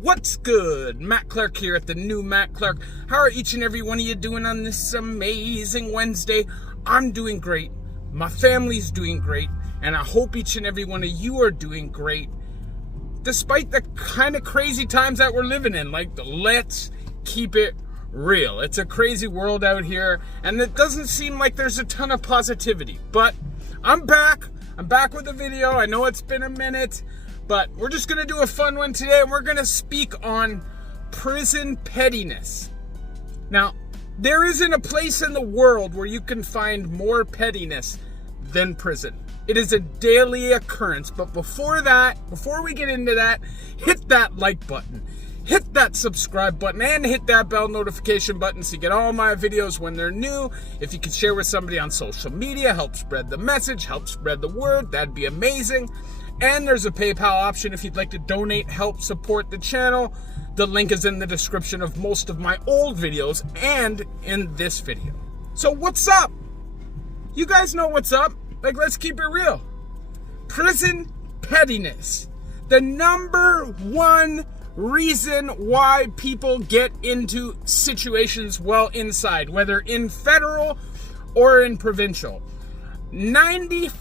What's good? Matt Clark here at the new Matt Clark. How are each and every one of you doing on this amazing Wednesday? I'm doing great. My family's doing great. And I hope each and every one of you are doing great. Despite the kind of crazy times that we're living in. Like, let's keep it real. It's a crazy world out here. And it doesn't seem like there's a ton of positivity. But I'm back. I'm back with a video. I know it's been a minute. But we're just going to do a fun one today, and we're going to speak on prison pettiness. Now, there isn't a place in the world where you can find more pettiness than prison. It is a daily occurrence. But before we get into that, hit that like button, hit that subscribe button, and hit that bell notification button so you get all my videos when they're new. If you could share with somebody on social media, help spread the message, help spread the word, that'd be amazing. And there's a PayPal option if you'd like to donate, help support the channel. The link is in the description of most of my old videos and in this video. So what's up? You guys know what's up. Like, let's keep it real. Prison pettiness. The number one reason why people get into situations well inside, whether in federal or in provincial. 90%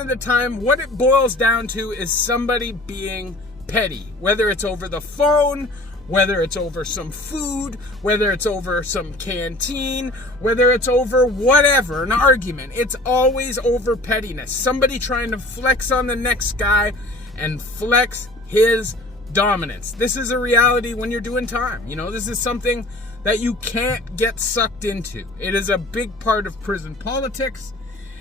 of the time, what it boils down to is somebody being petty, whether it's over the phone, whether it's over some food, whether it's over some canteen, whether it's over whatever, an argument. It's always over pettiness. Somebody trying to flex on the next guy and flex his dominance. This is a reality when you're doing time. You know, this is something that you can't get sucked into. It is a big part of prison politics.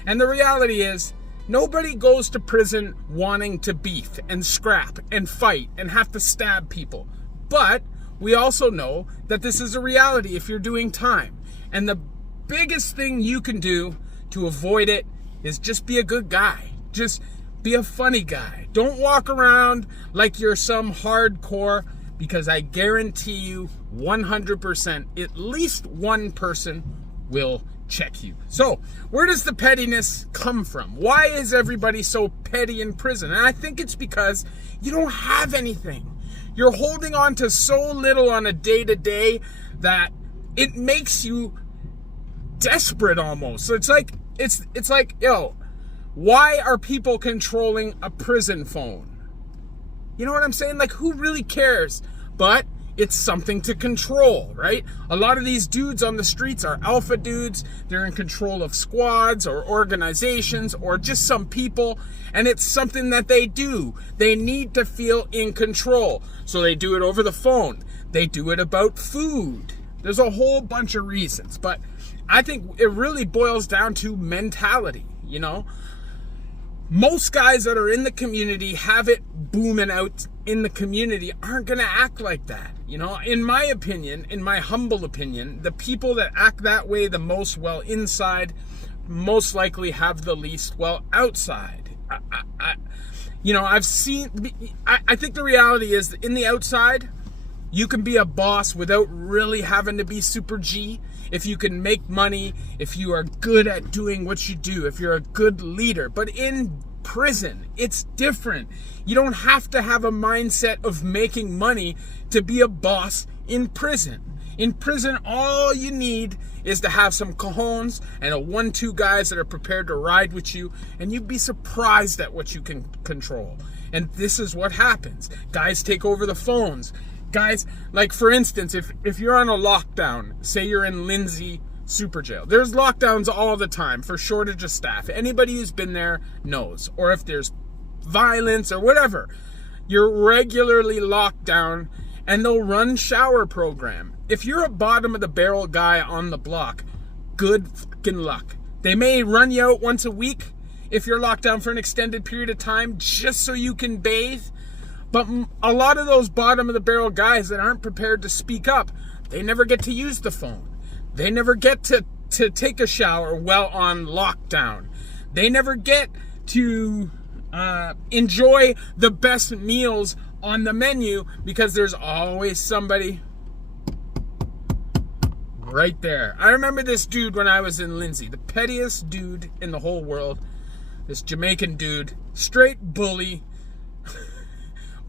And the reality is, nobody goes to prison wanting to beef and scrap and fight and have to stab people. But we also know that this is a reality if you're doing time. And the biggest thing you can do to avoid it is just be a good guy. Just be a funny guy. Don't walk around like you're some hardcore, because I guarantee you 100%, at least one person will check you. So, where does the pettiness come from? Why is everybody so petty in prison? And I think it's because you don't have anything. You're holding on to so little on a day-to-day that it makes you desperate almost. So it's like, yo, why are people controlling a prison phone? You know what I'm saying? Like, who really cares? But it's something to control, right? A lot of these dudes on the streets are alpha dudes. They're in control of squads or organizations or just some people. And it's something that they do. They need to feel in control. So they do it over the phone. They do it about food. There's a whole bunch of reasons. But I think it really boils down to mentality, you know? Most guys that are in the community, have it booming out in the community, aren't going to act like that. You know, in my opinion, in my humble opinion, the people that act that way the most well inside most likely have the least well outside. I think the reality is that in the outside, you can be a boss without really having to be super G. If you can make money, if you are good at doing what you do, if you're a good leader. But in prison, it's different. You don't have to have a mindset of making money to be a boss in prison. In prison, all you need is to have some cojones and a 1-2 guys that are prepared to ride with you, and you'd be surprised at what you can control. And this is what happens. Guys take over the phones. Guys, like for instance, if you're on a lockdown, say you're in Lindsay Super Jail. There's lockdowns all the time for shortage of staff. Anybody who's been there knows. Or if there's violence or whatever, you're regularly locked down, and they'll run shower program. If you're a bottom of the barrel guy on the block, good fucking luck. They may run you out once a week if you're locked down for an extended period of time just so you can bathe. But a lot of those bottom of the barrel guys that aren't prepared to speak up, they never get to use the phone. They never get to take a shower while on lockdown. They never get to enjoy the best meals on the menu because there's always somebody right there. I remember this dude when I was in Lindsay, the pettiest dude in the whole world. This Jamaican dude, straight bully.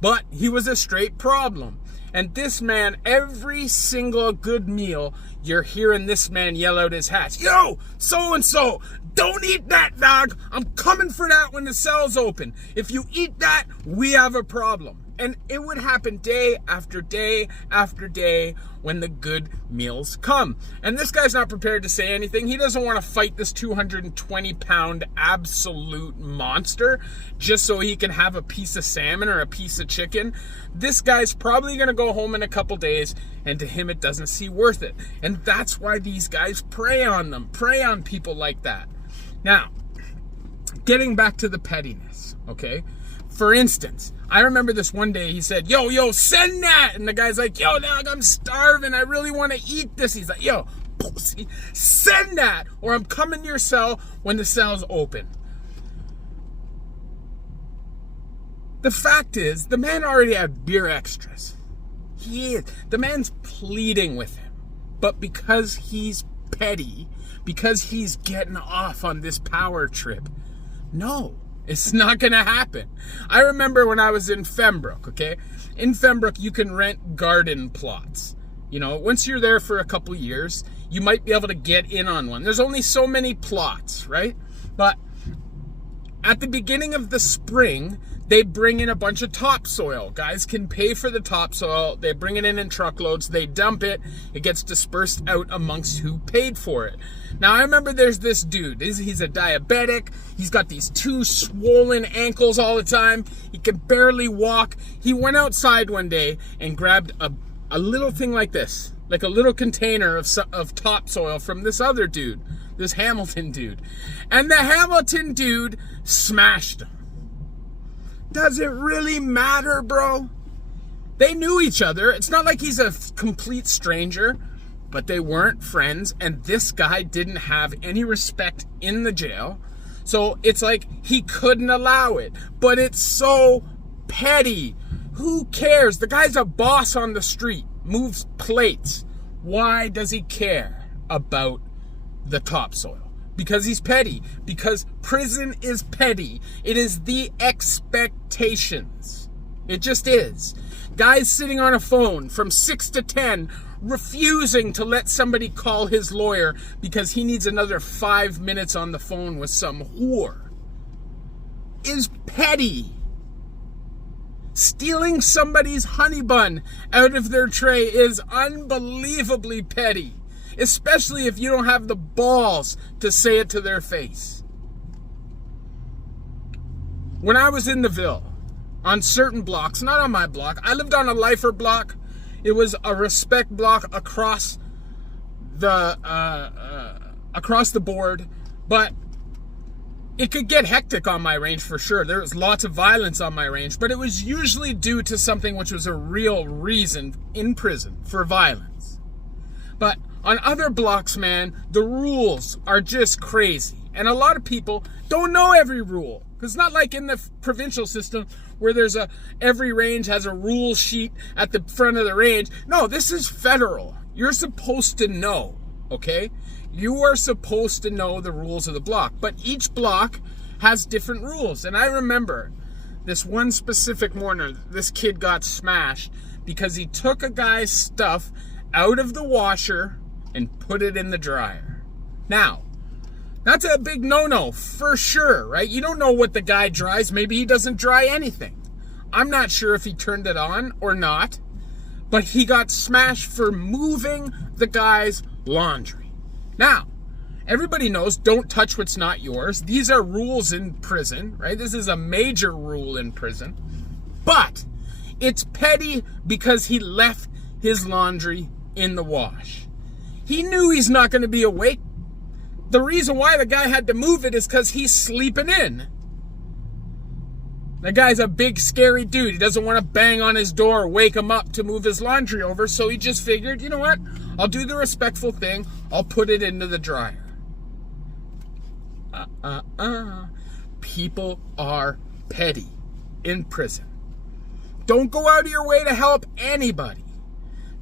But he was a straight problem. And this man, every single good meal, you're hearing this man yell out his hatch. Yo, so-and-so, don't eat that, dog. I'm coming for that when the cell's open. If you eat that, we have a problem. And it would happen day after day after day when the good meals come. And this guy's not prepared to say anything. He doesn't want to fight this 220-pound absolute monster just so he can have a piece of salmon or a piece of chicken. This guy's probably going to go home in a couple days, and to him it doesn't seem worth it. And that's why these guys prey on them, prey on people like that. Now, getting back to the pettiness, okay? For instance, I remember this one day, he said, yo, send that. And the guy's like, yo, dog, I'm starving. I really want to eat this. He's like, yo, pussy, send that, or I'm coming to your cell when the cell's open. The fact is, the man already had beer extras. The man's pleading with him. But because he's petty, because he's getting off on this power trip, no. It's not going to happen. I remember when I was in Fembrook, okay? In Fembrook, you can rent garden plots. You know, once you're there for a couple years, you might be able to get in on one. There's only so many plots, right? But at the beginning of the spring, they bring in a bunch of topsoil. Guys can pay for the topsoil. They bring it in truckloads. They dump it. It gets dispersed out amongst who paid for it. Now, I remember there's this dude. He's a diabetic. He's got these 2 swollen ankles all the time. He can barely walk. He went outside one day and grabbed a little thing like this, like a little container of topsoil from this other dude, this Hamilton dude. And the Hamilton dude smashed him. Does it really matter, bro? They knew each other. It's not like he's a complete stranger, but they weren't friends, and this guy didn't have any respect in the jail. So it's like he couldn't allow it. But it's so petty. Who cares? The guy's a boss on the street, moves plates. Why does he care about the topsoil? Because he's petty. Because prison is petty. It is the expectations. It just is. Guys sitting on a phone from 6 to 10 refusing to let somebody call his lawyer because he needs another 5 minutes on the phone with some whore is petty. Stealing somebody's honey bun out of their tray is unbelievably petty. Especially if you don't have the balls to say it to their face. When I was in the Ville, on certain blocks, not on my block, I lived on a lifer block. It was a respect block across the board, but it could get hectic on my range for sure. There was lots of violence on my range, but it was usually due to something which was a real reason in prison for violence. But on other blocks, man, the rules are just crazy. And a lot of people don't know every rule. Because it's not like in the provincial system where every range has a rule sheet at the front of the range. No, this is federal. You're supposed to know, okay? You are supposed to know the rules of the block. But each block has different rules. And I remember this one specific morning, this kid got smashed because he took a guy's stuff out of the washer and put it in the dryer. Now, that's a big no-no for sure, right? You don't know what the guy dries. Maybe he doesn't dry anything. I'm not sure if he turned it on or not, but he got smashed for moving the guy's laundry. Now, everybody knows don't touch what's not yours. These are rules in prison, right? This is a major rule in prison. But it's petty because he left his laundry in the wash. He knew he's not going to be awake. The reason why the guy had to move it is because he's sleeping in. The guy's a big, scary dude. He doesn't want to bang on his door or wake him up to move his laundry over, so he just figured, you know what? I'll do the respectful thing. I'll put it into the dryer. People are petty in prison. Don't go out of your way to help anybody.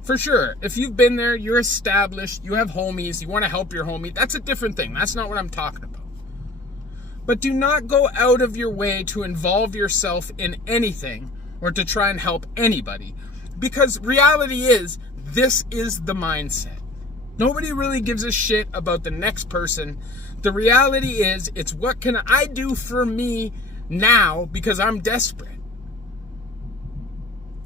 For sure, if you've been there, you're established, you have homies, you want to help your homie, that's a different thing. That's not what I'm talking about. But do not go out of your way to involve yourself in anything or to try and help anybody Because reality is, this is the mindset. Nobody really gives a shit about the next person. The reality is, it's what can I do for me now because I'm desperate.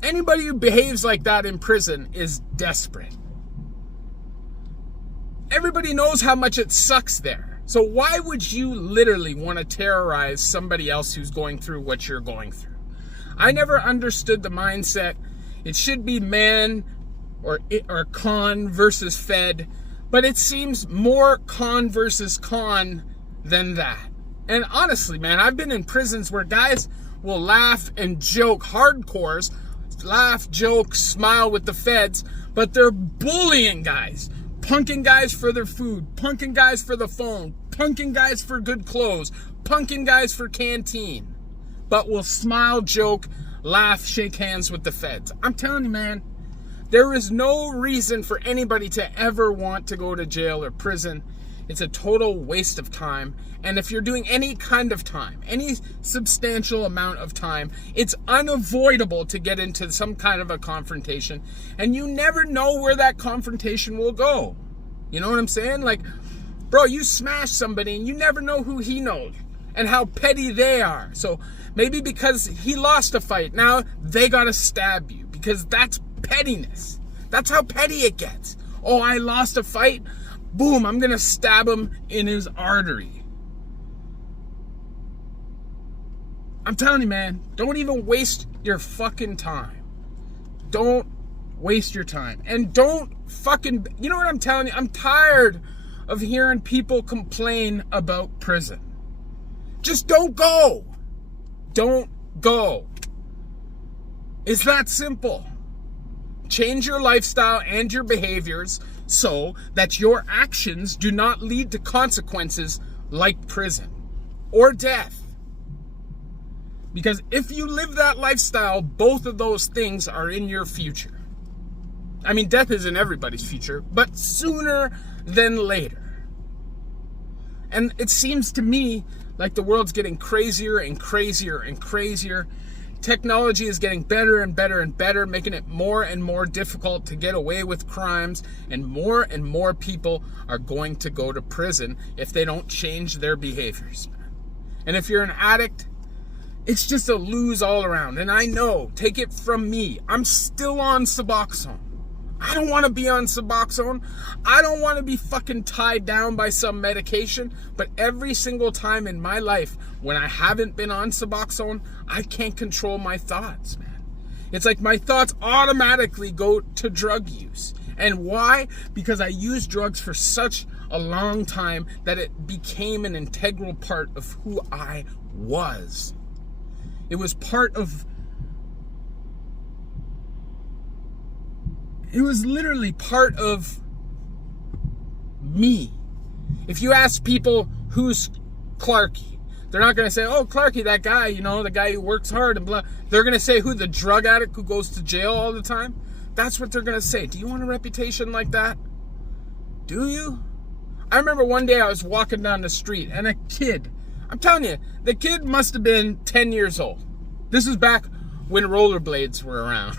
Anybody who behaves like that in prison is desperate. Everybody knows how much it sucks there. So why would you literally want to terrorize somebody else who's going through what you're going through? I never understood the mindset. It should be man or con versus fed, but it seems more con versus con than that. And honestly, man, I've been in prisons where guys will laugh and joke, hardcores, laugh, joke, smile with the feds, but they're bullying guys, punking guys for their food, punking guys for the phone, punking guys for good clothes, punking guys for canteen, but will smile, joke, laugh, shake hands with the feds. I'm telling you, man, there is no reason for anybody to ever want to go to jail or prison. It's a total waste of time. And if you're doing any kind of time, any substantial amount of time, it's unavoidable to get into some kind of a confrontation. And you never know where that confrontation will go. You know what I'm saying? Like, bro, you smash somebody and you never know who he knows and how petty they are. So maybe because he lost a fight, now they gotta stab you because that's pettiness. That's how petty it gets. Oh, I lost a fight? Boom, I'm gonna stab him in his artery. I'm telling you, man, don't even waste your fucking time. Don't waste your time. And don't fucking, you know what I'm telling you? I'm tired of hearing people complain about prison. Just don't go. Don't go. It's that simple. Change your lifestyle and your behaviors so that your actions do not lead to consequences like prison or death. Because if you live that lifestyle, both of those things are in your future. I mean, death is in everybody's future, but sooner than later. And it seems to me like the world's getting crazier and crazier and crazier. Technology is getting better and better and better, making it more and more difficult to get away with crimes, and more people are going to go to prison if they don't change their behaviors. And if you're an addict, it's just a lose all around. And I know, take it from me, I'm still on Suboxone. I don't want to be on Suboxone. I don't want to be fucking tied down by some medication. But every single time in my life when I haven't been on Suboxone, I can't control my thoughts, man. It's like my thoughts automatically go to drug use. And why? Because I used drugs for such a long time that it became an integral part of who I was. It was literally part of me. If you ask people who's Clarky, they're not going to say, oh, Clarky, that guy, you know, the guy who works hard and blah. They're going to say, who, the drug addict who goes to jail all the time? That's what they're going to say. Do you want a reputation like that? Do you? I remember one day I was walking down the street and a kid, I'm telling you, the kid must have been 10 years old. This is back when rollerblades were around.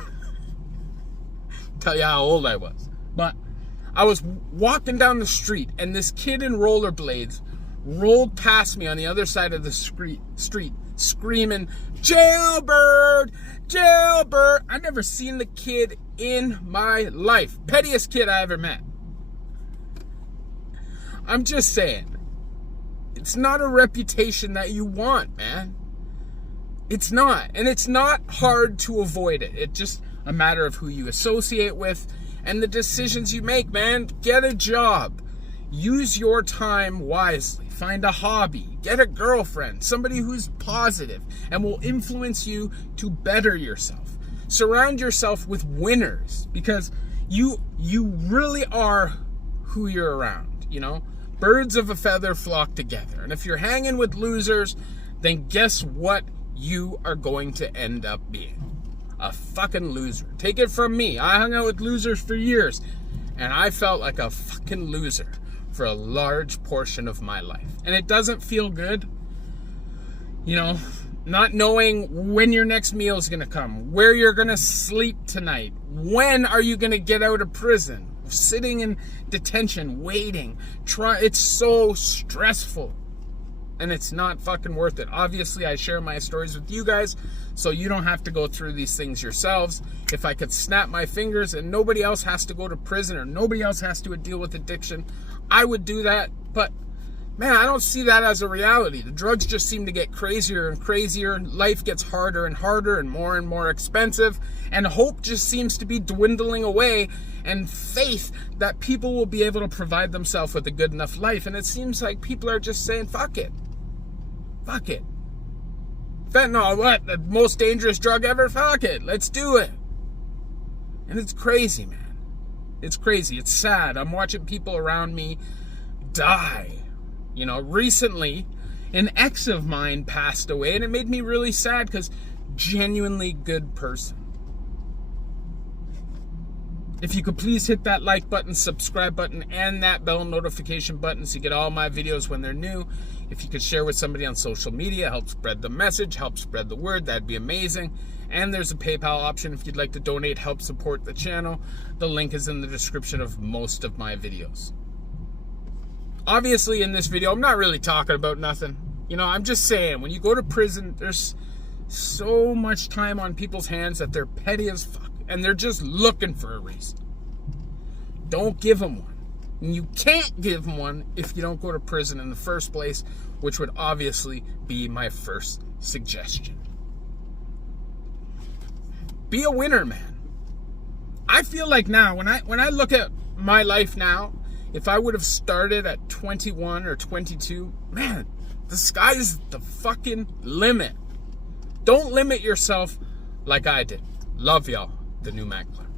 Tell you how old I was. But I was walking down the street and this kid in rollerblades rolled past me on the other side of the street screaming, jailbird, jailbird. I've never seen the kid in my life. Pettiest kid I ever met. I'm just saying, it's not a reputation that you want, man. It's not. And it's not hard to avoid it. It's just a matter of who you associate with and the decisions you make, man. Get a job. Use your time wisely. Find a hobby. Get a girlfriend. Somebody who's positive and will influence you to better yourself. Surround yourself with winners because you really are who you're around, you know? Birds of a feather flock together. And if you're hanging with losers, then guess what you are going to end up being? A fucking loser. Take it from me. I hung out with losers for years, and I felt like a fucking loser for a large portion of my life. And it doesn't feel good. You know, Not knowing when your next meal is going to come, where you're going to sleep tonight, when are you going to get out of prison, sitting in detention, waiting. It's so stressful. And it's not fucking worth it. Obviously, I share my stories with you guys, so you don't have to go through these things yourselves. If I could snap my fingers and nobody else has to go to prison or nobody else has to deal with addiction, I would do that. But, man, I don't see that as a reality. The drugs just seem to get crazier and crazier. Life gets harder and harder and more expensive. And hope just seems to be dwindling away. And faith that people will be able to provide themselves with a good enough life. And it seems like people are just saying, fuck it. Fuck it. Fentanyl, what? The most dangerous drug ever? Fuck it. Let's do it. And it's crazy, man. It's crazy. It's sad. I'm watching people around me die. You know, recently, an ex of mine passed away, and it made me really sad because genuinely good person. If you could please hit that like button, subscribe button, and that bell notification button so you get all my videos when they're new. If you could share with somebody on social media, help spread the message, help spread the word, that'd be amazing. And there's a PayPal option if you'd like to donate, help support the channel. The link is in the description of most of my videos. Obviously, in this video, I'm not really talking about nothing. You know, I'm just saying, when you go to prison, there's so much time on people's hands that they're petty as fuck. And they're just looking for a reason. Don't give them one. And you can't give them one if you don't go to prison in the first place, which would obviously be my first suggestion. Be a winner, man. I feel like now, when I look at my life now, if I would have started at 21 or 22, man, the sky's the fucking limit. Don't limit yourself like I did. Love y'all. The new Mac Clark.